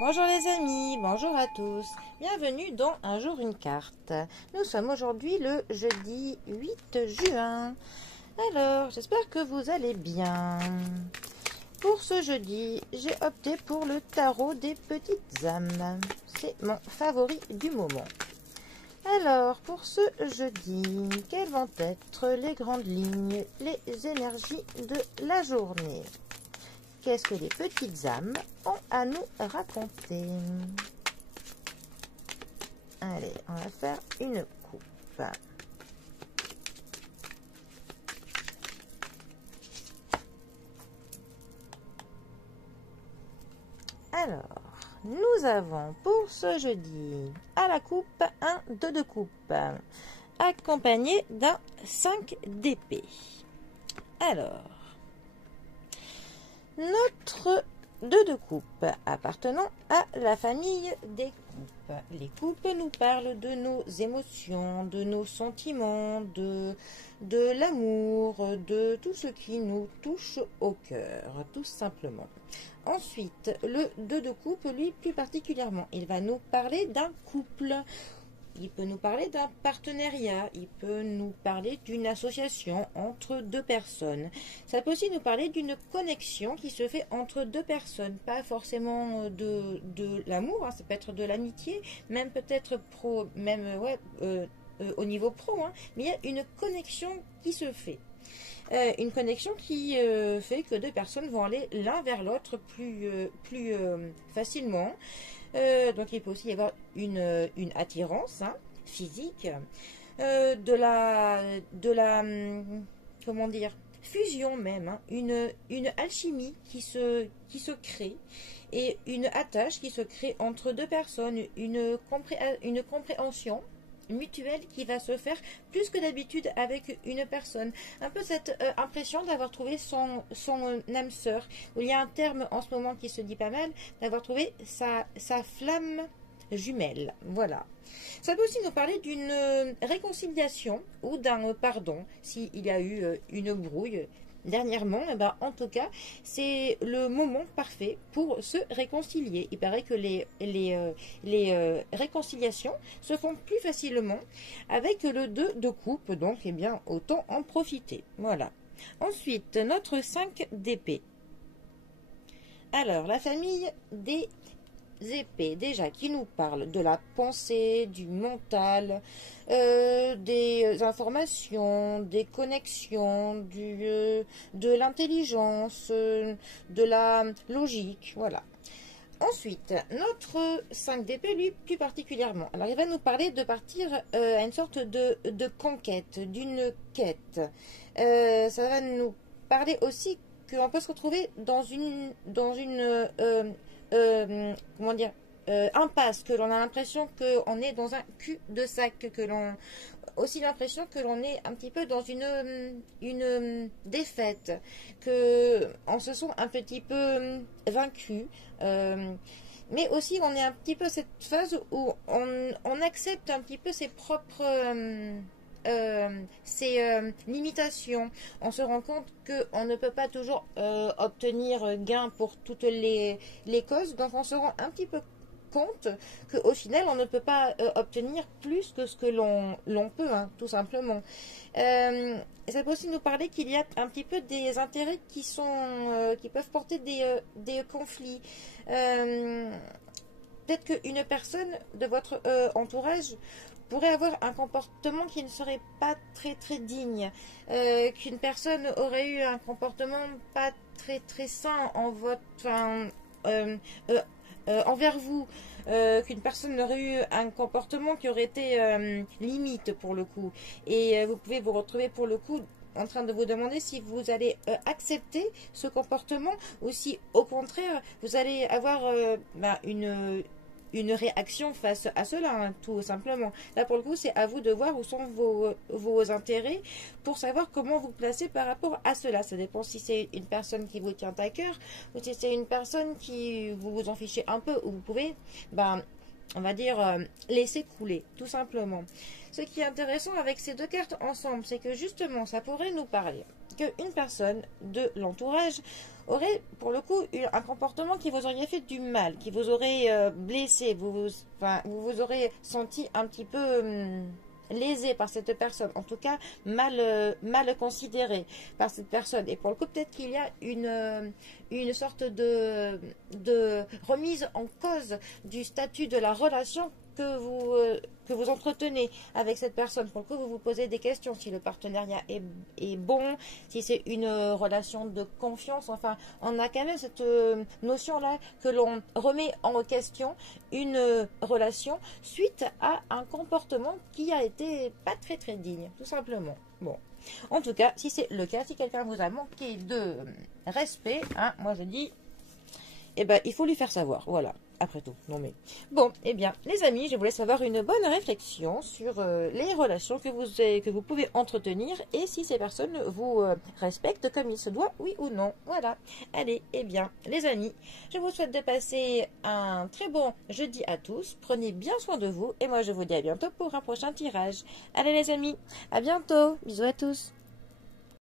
Bonjour les amis, bonjour à tous. Bienvenue dans Un jour une carte. Nous sommes aujourd'hui le jeudi 8 juin. Alors, j'espère que vous allez bien. Pour ce jeudi, j'ai opté pour le tarot des petites âmes. C'est mon favori du moment. Alors, pour ce jeudi, quelles vont être les grandes lignes, les énergies de la journée? Qu'est-ce que les petites âmes ont à nous raconter? Allez, on va faire une coupe. Alors, nous avons pour ce jeudi à la coupe un 2 de coupe, accompagné d'un 5 d'épée. Alors, notre 2 de coupe appartenant à la famille des coupes. Les coupes nous parlent de nos émotions, de nos sentiments, de l'amour, de tout ce qui nous touche au cœur, tout simplement. Ensuite, le 2 de coupe, lui, plus particulièrement, il va nous parler d'un couple. Il peut nous parler d'un partenariat, il peut nous parler d'une association entre deux personnes. Ça peut aussi nous parler d'une connexion qui se fait entre deux personnes, pas forcément de l'amour, hein, ça peut être de l'amitié, même peut-être pro, même au niveau pro, hein, mais il y a une connexion qui se fait. Une connexion qui fait que deux personnes vont aller l'un vers l'autre plus facilement. Donc il peut aussi y avoir une attirance, hein, physique, comment dire, fusion même, hein, une alchimie qui se crée et une attache qui se crée entre deux personnes, une compréhension mutuelle qui va se faire plus que d'habitude avec une personne. Un peu cette impression d'avoir trouvé son âme sœur. Il y a un terme en ce moment qui se dit pas mal, d'avoir trouvé sa flamme jumelle. Voilà. Ça peut aussi nous parler d'une réconciliation ou d'un pardon s'il y a eu une brouille. Dernièrement, eh ben, en tout cas, c'est le moment parfait pour se réconcilier. Il paraît que les réconciliations se font plus facilement avec le 2 de coupe, donc eh bien, autant en profiter. Voilà. Ensuite, notre 5 d'épée. Alors, la famille des épées, déjà, qui nous parle de la pensée, du mental, des informations, des connexions, de l'intelligence, de la logique, voilà. Ensuite, notre 5 d'épée, lui, plus particulièrement. Alors, il va nous parler de partir à une sorte de conquête, d'une quête. Ça va nous parler aussi qu'on peut se retrouver dans une comment dire, impasse, que l'on a l'impression qu'on est dans un cul-de-sac, que l'on aussi l'impression que l'on est un petit peu dans une défaite, que on se sent un petit peu vaincu, mais aussi on est un petit peu cette phase où on accepte un petit peu ses propres limitations. On se rend compte qu'on ne peut pas toujours obtenir gain pour toutes les causes, donc on se rend un petit peu compte qu'au final on ne peut pas obtenir plus que ce que l'on peut, hein, tout simplement. Ça peut aussi nous parler qu'il y a un petit peu des intérêts qui peuvent porter des conflits. Peut-être qu'une personne de votre entourage pourrait avoir un comportement qui ne serait pas très très digne, qu'une personne aurait eu un comportement pas très très sain envers vous, qu'une personne aurait eu un comportement qui aurait été limite pour le coup, et vous pouvez vous retrouver pour le coup en train de vous demander si vous allez accepter ce comportement ou si au contraire vous allez avoir une réaction face à cela, hein, tout simplement. Là, pour le coup, c'est à vous de voir où sont vos intérêts pour savoir comment vous placer par rapport à cela. Ça dépend si c'est une personne qui vous tient à cœur ou si c'est une personne qui vous en fichez un peu, où vous pouvez on va dire, laisser couler, tout simplement. Ce qui est intéressant avec ces deux cartes ensemble, c'est que justement, ça pourrait nous parler qu'une personne de l'entourage aurait, pour le coup, eu un comportement qui vous aurait fait du mal, qui vous aurait blessé, vous aurez senti un petit peu lésé par cette personne, en tout cas mal considéré par cette personne. Et pour le coup, peut-être qu'il y a une sorte de remise en cause du statut de la relation que vous entretenez avec cette personne. Pour le coup, vous vous posez des questions si le partenariat est bon, si c'est une relation de confiance. Enfin, on a quand même cette notion-là que l'on remet en question une relation suite à un comportement qui a été pas très très digne, tout simplement. Bon. En tout cas, si c'est le cas, si quelqu'un vous a manqué de respect, hein, moi je dis, eh ben, il faut lui faire savoir. Voilà. Après tout, non mais... Bon, eh bien, les amis, je vous laisse avoir une bonne réflexion sur les relations que vous pouvez entretenir et si ces personnes vous respectent comme il se doit, oui ou non. Voilà. Allez, eh bien, les amis, je vous souhaite de passer un très bon jeudi à tous. Prenez bien soin de vous et moi je vous dis à bientôt pour un prochain tirage. Allez les amis, à bientôt. Bisous à tous.